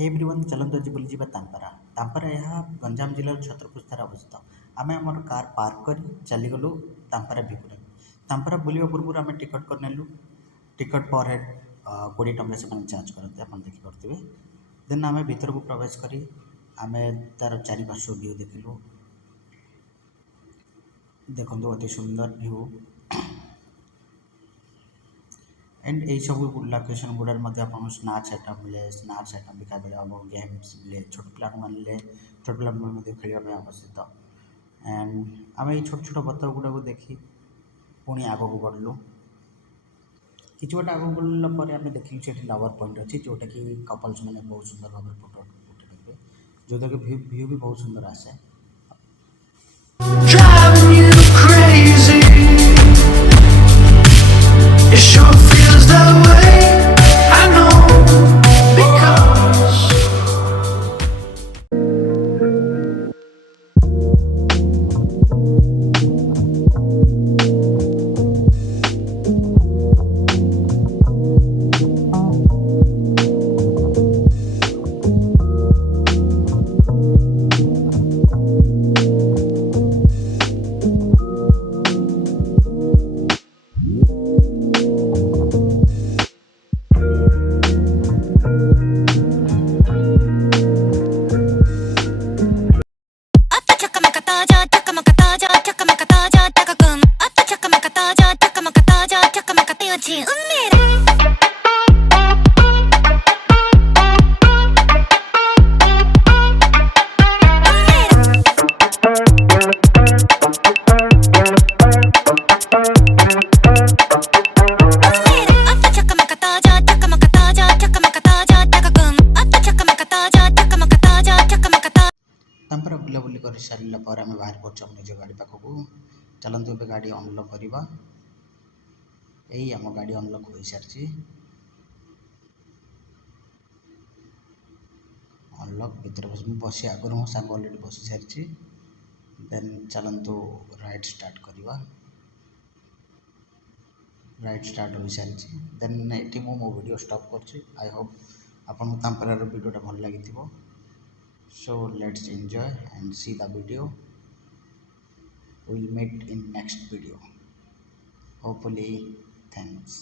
Hey everyone चलନ୍ତୁ ଆଜି ବୁଲିଯିବା ତାମ୍ପାରା। ତାମ୍ପାରା ଏହା ଗଞ୍ଜାମ ଜିଲ୍ଲାର ଛତ୍ରପୁରଠାରେ ଅବସ୍ଥିତ। ଆମେ ଆମର କାର୍ ପାର୍କ କରି ଚାଲିଗଲୁ ତାମ୍ପାରା ଭିତରେ। ତାମ୍ପାରା ବୁଲିବା ପୂର୍ବରୁ ଆମେ ଟିକଟ କରିନେଲୁ। ଟିକଟ ପର୍ ହେଡ୍ 20 ଟଙ୍କା ସେମାନେ ଚାର୍ଜ କରନ୍ତି, ଆପଣ ଦେଖିପାରୁଥିବେ। ଦେନ୍ ଆମେ ଭିତରକୁ ପ୍ରବେଶ କରି ଆମେ ତା'ର ଚାରିପାର୍ଶ୍ୱ ଭ୍ୟୁ ଦେଖିଲୁ। ଦେଖନ୍ତୁ ଅତି ସୁନ୍ଦର ଭ୍ୟୁ। एंड यही सब लोकेशन गुड़ार आपको स्नाक्स आइटम मिले, स्नाक्स आइटम बिका बेले हम गेम्स मिले, छोट पिला मानले छोट पिला खेलने अवस्थित। एंड आम ये छोट छोट बतक गुड़ा को देखी पुणी आग को बढ़लु। किसी गोटे आग बढ़ला आम देखिलु से लवर पॉइंट अच्छी जोटा कि कपल्स मैंने बहुत सुंदर भाव फोटो उठे जोटा कि व्यू भी बहुत सुंदर आसे। Driving you crazy. It sure feels that way. I know because तांपर बुलाबुली कर सारा पर आम बाहर पड़े निज गाड़ी पाखक। चलते ए गाड़ी अनलक करवा। यही आम गाड़ी अनलक हो सारी। अनलक भर बस आगर मो सांग अलरेडी बसी सारी। देन चलतु राइड स्टार्ट करवा। राइड स्टार्ट हो सारी। देन ये मो वीडियो स्टॉप कर। आई होप आपको तांपरार वीडियोटा भल लगी। So let's enjoy and see the video. We'll meet in next video. Hopefully, thanks.